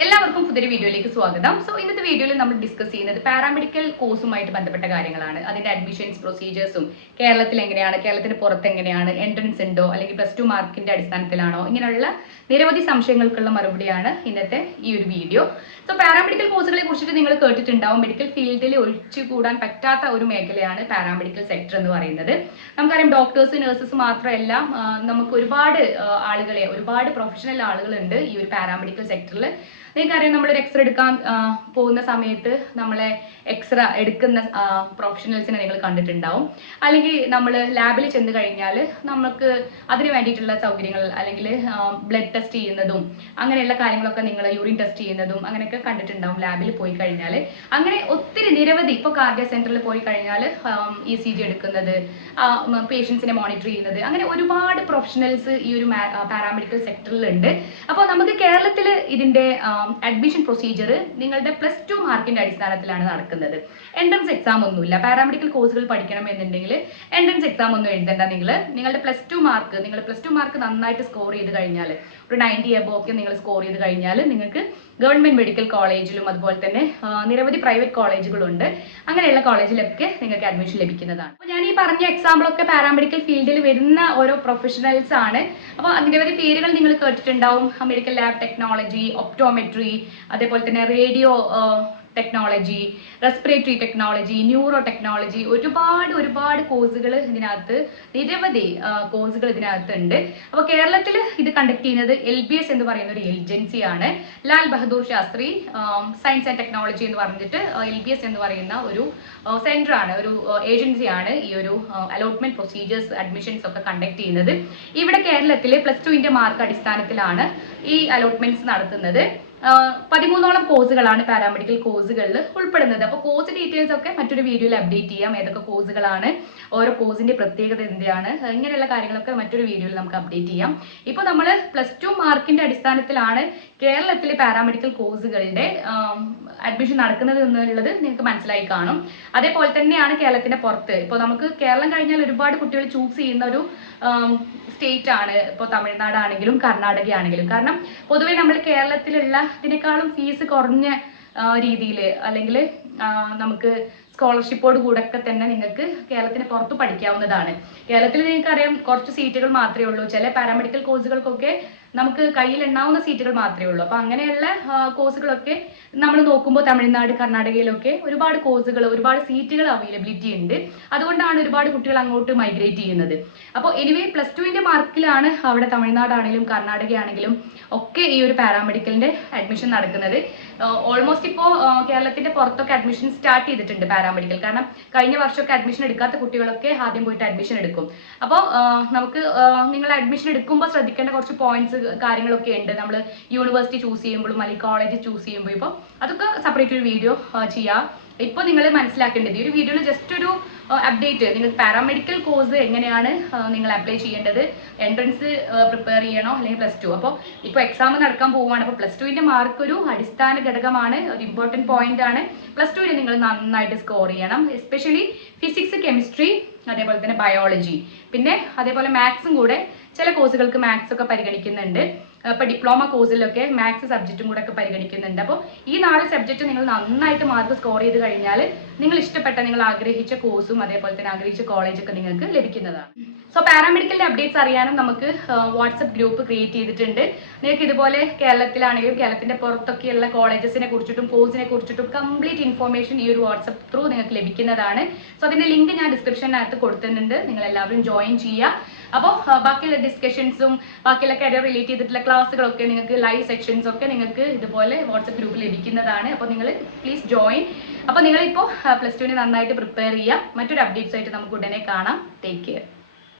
എല്ലാവർക്കും പുതിയൊരു വീഡിയോയിലേക്ക് സ്വാഗതം. സോ ഇന്നത്തെ വീഡിയോയിൽ നമ്മൾ ഡിസ്കസ് ചെയ്യുന്നത് പാരാമെഡിക്കൽ കോഴ്സുമായിട്ട് ബന്ധപ്പെട്ട കാര്യങ്ങളാണ്. അതിന്റെ അഡ്മിഷൻസ് പ്രൊസീജിയേഴ്സും കേരളത്തിൽ എങ്ങനെയാണ്, കേരളത്തിന് പുറത്ത് എങ്ങനെയാണ്, എൻട്രൻസ് ഉണ്ടോ അല്ലെങ്കിൽ +2 മാർക്കിന്റെ അടിസ്ഥാനത്തിലാണോ, ഇങ്ങനെയുള്ള നിരവധി സംശയങ്ങൾക്കുള്ള മറുപടിയാണ് ഇന്നത്തെ ഈ ഒരു വീഡിയോ. സോ പാരാമെഡിക്കൽ കോഴ്സുകളെ കുറിച്ചിട്ട് നിങ്ങൾ കേട്ടിട്ടുണ്ടാവും. മെഡിക്കൽ ഫീൽഡിൽ ഒഴിച്ചുകൂടാൻ പറ്റാത്ത ഒരു മേഖലയാണ് പാരാമെഡിക്കൽ സെക്ടർ എന്ന് പറയുന്നത്. നമുക്കറിയാം ഡോക്ടേഴ്സ്, നഴ്സസ് മാത്രമല്ല, നമുക്ക് ഒരുപാട് പ്രൊഫഷണൽ ആളുകളുണ്ട് ഈ ഒരു പാരാമെഡിക്കൽ സെക്ടറിൽ. നിങ്ങൾക്കറിയാം, നമ്മളൊരു എക്സ്റേ എടുക്കാൻ പോകുന്ന സമയത്ത് നമ്മളെ എക്സ്റേ എടുക്കുന്ന പ്രൊഫഷണൽസിനെ നിങ്ങൾ കണ്ടിട്ടുണ്ടാവും. അല്ലെങ്കിൽ നമ്മൾ ലാബിൽ ചെന്ന് കഴിഞ്ഞാൽ നമുക്ക് അതിന് വേണ്ടിയിട്ടുള്ള സൗകര്യങ്ങൾ, അല്ലെങ്കിൽ ബ്ലഡ് ടെസ്റ്റ് ചെയ്യുന്നതും അങ്ങനെയുള്ള കാര്യങ്ങളൊക്കെ, നിങ്ങൾ യൂറിൻ ടെസ്റ്റ് ചെയ്യുന്നതും അങ്ങനെയൊക്കെ കണ്ടിട്ടുണ്ടാവും ലാബിൽ പോയി കഴിഞ്ഞാൽ. അങ്ങനെ ഒത്തിരി നിരവധി, ഇപ്പോൾ കാർഡിയോ സെന്ററിൽ പോയി കഴിഞ്ഞാൽ ECG എടുക്കുന്നത്, പേഷ്യൻസിനെ മോണിറ്റർ ചെയ്യുന്നത്, അങ്ങനെ ഒരുപാട് പ്രൊഫഷണൽസ് ഈ ഒരു പാരാമെഡിക്കൽ സെക്ടറിലുണ്ട്. അപ്പോൾ നമുക്ക് കേരളത്തിൽ ഇതിന്റെ അഡ്മിഷൻ പ്രൊസീജിയർ നിങ്ങളുടെ +2 മാർക്കിന്റെ അടിസ്ഥാനത്തിലാണ് നടക്കുന്നത്. എൻട്രൻസ് എക്സാം ഒന്നുമില്ല. പാരാമെഡിക്കൽ കോഴ്സുകൾ പഠിക്കണം എന്നുണ്ടെങ്കിൽ എൻട്രൻസ് എക്സാം ഒന്നും എഴുതണ്ട. നിങ്ങളുടെ +2 മാർക്ക് നന്നായിട്ട് സ്കോർ ചെയ്ത് കഴിഞ്ഞാൽ, ഒരു 90 എബോവ് ഒക്കെ നിങ്ങൾ സ്കോർ ചെയ്ത് കഴിഞ്ഞാൽ നിങ്ങൾക്ക് ഗവൺമെന്റ് മെഡിക്കൽ കോളേജിലും അതുപോലെ തന്നെ നിരവധി പ്രൈവറ്റ് കോളേജുകളുണ്ട്. അങ്ങനെയുള്ള കോളേജിലൊക്കെ നിങ്ങൾക്ക് അഡ്മിഷൻ ലഭിക്കുന്നതാണ്. അപ്പോൾ ഞാൻ ഈ പറഞ്ഞ എക്സാമ്പിളൊക്കെ പാരാമെഡിക്കൽ ഫീൽഡിൽ വരുന്ന ഓരോ പ്രൊഫഷണൽസ് ആണ്. അപ്പോൾ നിരവധി പേരുകൾ നിങ്ങൾ കേട്ടിട്ടുണ്ടാവും. മെഡിക്കൽ ലാബ് ടെക്നോളജി, ഒപ്റ്റോമെട്രി, അതേപോലെ തന്നെ radio technology, respiratory technology, neuro technology, ഒരുപാട് കോഴ്സുകൾ ഇതിനകത്ത്, നിരവധി കോഴ്സുകൾ ഇതിനകത്ത് ഉണ്ട്. അപ്പോൾ കേരളത്തിൽ ഇത് കണ്ടക്ട് ചെയ്യുന്നത് LBS എന്ന് പറയുന്ന ഒരു ഏജൻസിയാണ്. Lal Bahadur Shastri science and technology എന്ന് പറഞ്ഞിട്ട് LBS എന്ന് പറയുന്ന ഒരു സെന്റർ ആണ്, ഒരു ഏജൻസിയാണ് ഈ ഒരു അലോട്ട്മെന്റ് പ്രൊസീജിയേഴ്സ്, അഡ്മിഷൻസ് ഒക്കെ കണ്ടക്ട് ചെയ്യുന്നത്. ഇവിടെ കേരളത്തിൽ +2 മാർക്ക് അടിസ്ഥാനത്തിലാണ് ഈ അലോട്ട്മെന്റ്സ് നടത്തുന്നത്. 13ഓളം കോഴ്സുകളാണ് പാരാമെഡിക്കൽ കോഴ്സുകളിൽ ഉൾപ്പെടുന്നത്. അപ്പോൾ കോഴ്സ് ഡീറ്റെയിൽസ് ഒക്കെ മറ്റൊരു വീഡിയോയിൽ അപ്ഡേറ്റ് ചെയ്യാം. ഏതൊക്കെ കോഴ്സുകളാണ്, ഓരോ കോഴ്സിന്റെ പ്രത്യേകത എന്താണ്, ഇങ്ങനെയുള്ള കാര്യങ്ങളൊക്കെ മറ്റൊരു വീഡിയോയിൽ നമുക്ക് അപ്ഡേറ്റ് ചെയ്യാം. ഇപ്പോൾ നമ്മൾ +2 മാർക്കിന്റെ അടിസ്ഥാനത്തിലാണ് കേരളത്തിലെ പാരാമെഡിക്കൽ കോഴ്സുകളുടെ അഡ്മിഷൻ നടക്കുന്നത് എന്നുള്ളത് നിങ്ങൾക്ക് മനസ്സിലായി കാണും. അതേപോലെ തന്നെയാണ് കേരളത്തിന്റെ പുറത്ത്. ഇപ്പോൾ നമുക്ക് കേരളം കഴിഞ്ഞാൽ ഒരുപാട് കുട്ടികൾ ചൂസ് ചെയ്യുന്ന ഒരു സ്റ്റേറ്റ് ആണ് ഇപ്പോൾ തമിഴ്നാട് ആണെങ്കിലും കർണാടക ആണെങ്കിലും. കാരണം പൊതുവെ നമ്മൾ കേരളത്തിലുള്ള ഇതിനേക്കാളും ഫീസ് കുറഞ്ഞ രീതിയിൽ, അല്ലെങ്കിൽ നമുക്ക് സ്കോളർഷിപ്പോട് കൂടെയൊക്കെ തന്നെ നിങ്ങൾക്ക് കേരളത്തിന് പുറത്ത് പഠിക്കാവുന്നതാണ്. കേരളത്തിൽ നിങ്ങൾക്കറിയാം കുറച്ച് സീറ്റുകൾ മാത്രമേ ഉള്ളൂ. ചില പാരാമെഡിക്കൽ കോഴ്സുകൾക്കൊക്കെ നമുക്ക് കയ്യിൽ എണ്ണാവുന്ന സീറ്റുകൾ മാത്രമേ ഉള്ളൂ. അപ്പോൾ അങ്ങനെയുള്ള കോഴ്സുകളൊക്കെ നമ്മൾ നോക്കുമ്പോൾ തമിഴ്നാട്, കർണാടകയിലൊക്കെ ഒരുപാട് കോഴ്സുകൾ, ഒരുപാട് സീറ്റുകൾ അവൈലബിലിറ്റി ഉണ്ട്. അതുകൊണ്ടാണ് ഒരുപാട് കുട്ടികൾ അങ്ങോട്ട് മൈഗ്രേറ്റ് ചെയ്യുന്നത്. അപ്പോൾ എനിവേ +2 മാർക്കിലാണ് അവിടെ തമിഴ്നാടാണെങ്കിലും കർണാടക ആണെങ്കിലും ഒക്കെ ഈ ഒരു പാരാമെഡിക്കലിന്റെ അഡ്മിഷൻ നടക്കുന്നത്. ഓൾമോസ്റ്റ് ഇപ്പോൾ കേരളത്തിന്റെ പുറത്തൊക്കെ അഡ്മിഷൻ സ്റ്റാർട്ട് ചെയ്തിട്ടുണ്ട് പാരാമെഡിക്കൽ. കാരണം കഴിഞ്ഞ വർഷമൊക്കെ അഡ്മിഷൻ എടുക്കാത്ത കുട്ടികളൊക്കെ ആദ്യം പോയിട്ട് അഡ്മിഷൻ എടുക്കും. അപ്പോൾ നമുക്ക് നിങ്ങൾ അഡ്മിഷൻ എടുക്കുമ്പോൾ ശ്രദ്ധിക്കേണ്ട കുറച്ച് പോയിന്റ്സ്, കാര്യങ്ങളൊക്കെ ഉണ്ട്. നമ്മൾ യൂണിവേഴ്സിറ്റി ചൂസ് ചെയ്യുമ്പോഴും അല്ലെങ്കിൽ കോളേജ് ചൂസ് ചെയ്യുമ്പോൾ, ഇപ്പോൾ അതൊക്കെ സെപ്പറേറ്റ് ഒരു വീഡിയോ ചെയ്യാം. ഇപ്പോൾ നിങ്ങൾ മനസ്സിലാക്കേണ്ടത്, ഈ ഒരു വീഡിയോയിൽ ജസ്റ്റ് ഒരു അപ്ഡേറ്റ്, നിങ്ങൾ പാരാമെഡിക്കൽ കോഴ്സ് എങ്ങനെയാണ് നിങ്ങൾ അപ്ലൈ ചെയ്യേണ്ടത്, എൻട്രൻസ് പ്രിപ്പയർ ചെയ്യണോ അല്ലെങ്കിൽ +2. അപ്പോൾ ഇപ്പോൾ എക്സാം നടക്കാൻ പോവുകയാണ്. അപ്പോൾ +2 മാർക്ക് ഒരു അടിസ്ഥാന ഘടകമാണ്, ഒരു ഇമ്പോർട്ടൻറ്റ് പോയിന്റ് ആണ്. +2 നിങ്ങൾ നന്നായിട്ട് സ്കോർ ചെയ്യണം. എസ്പെഷ്യലി ഫിസിക്സ്, കെമിസ്ട്രി, അതേപോലെ തന്നെ ബയോളജി, പിന്നെ അതേപോലെ മാത്സും കൂടെ. ചില കോഴ്സുകൾക്ക് മാത്സ് ഒക്കെ പരിഗണിക്കുന്നുണ്ട്. ഇപ്പോൾ ഡിപ്ലോമ കോഴ്സിലൊക്കെ മാത്സ് സബ്ജക്റ്റും കൂടെ ഒക്കെ പരിഗണിക്കുന്നുണ്ട്. അപ്പോൾ ഈ 4 സബ്ജക്റ്റ് നിങ്ങൾ നന്നായിട്ട് മാർക്ക് സ്കോർ ചെയ്ത് കഴിഞ്ഞാൽ നിങ്ങൾ ഇഷ്ടപ്പെട്ട, നിങ്ങൾ ആഗ്രഹിച്ച കോഴ്സും അതേപോലെ തന്നെ ആഗ്രഹിച്ച കോളേജൊക്കെ നിങ്ങൾക്ക് ലഭിക്കുന്നതാണ്. സോ പാരാമെഡിക്കലിന്റെ അപ്ഡേറ്റ്സ് അറിയാനും നമുക്ക് വാട്സപ്പ് ഗ്രൂപ്പ് ക്രിയേറ്റ് ചെയ്തിട്ടുണ്ട്. നിങ്ങൾക്ക് ഇതുപോലെ കേരളത്തിലാണെങ്കിലും കേരളത്തിന്റെ പുറത്തൊക്കെയുള്ള കോളേജസിനെ കുറിച്ചിട്ടും കോഴ്സിനെ കുറിച്ചിട്ടും കംപ്ലീറ്റ് ഇൻഫോർമേഷൻ ഈ ഒരു വാട്സപ്പ് ത്രൂ നിങ്ങൾക്ക് ലഭിക്കുന്നതാണ്. സോ അതിന്റെ ലിങ്ക് ഞാൻ ഡിസ്ക്രിപ്ഷനകത്ത് കൊടുത്തിട്ടുണ്ട്. നിങ്ങൾ എല്ലാവരും ജോയിൻ ചെയ്യുക. അപ്പോൾ ബാക്കിയുള്ള ഡിസ്കഷൻസും ബാക്കിയുള്ള കരിയർ റിലേറ്റ് ചെയ്തിട്ടുള്ള ക്ലാസ്സുകളൊക്കെ, നിങ്ങൾക്ക് ലൈവ് സെക്ഷൻസ് ഒക്കെ നിങ്ങൾക്ക് ഇതുപോലെ വാട്സപ്പ് ഗ്രൂപ്പിൽ ലഭിക്കുന്നതാണ്. അപ്പോൾ നിങ്ങൾ പ്ലീസ് ജോയിൻ. അപ്പോൾ നിങ്ങളിപ്പോൾ +2 നന്നായിട്ട് പ്രിപ്പയർ ചെയ്യുക. മറ്റൊരു അപ്ഡേറ്റ്സ് ആയിട്ട് നമുക്ക് ഉടനെ കാണാം. Take care.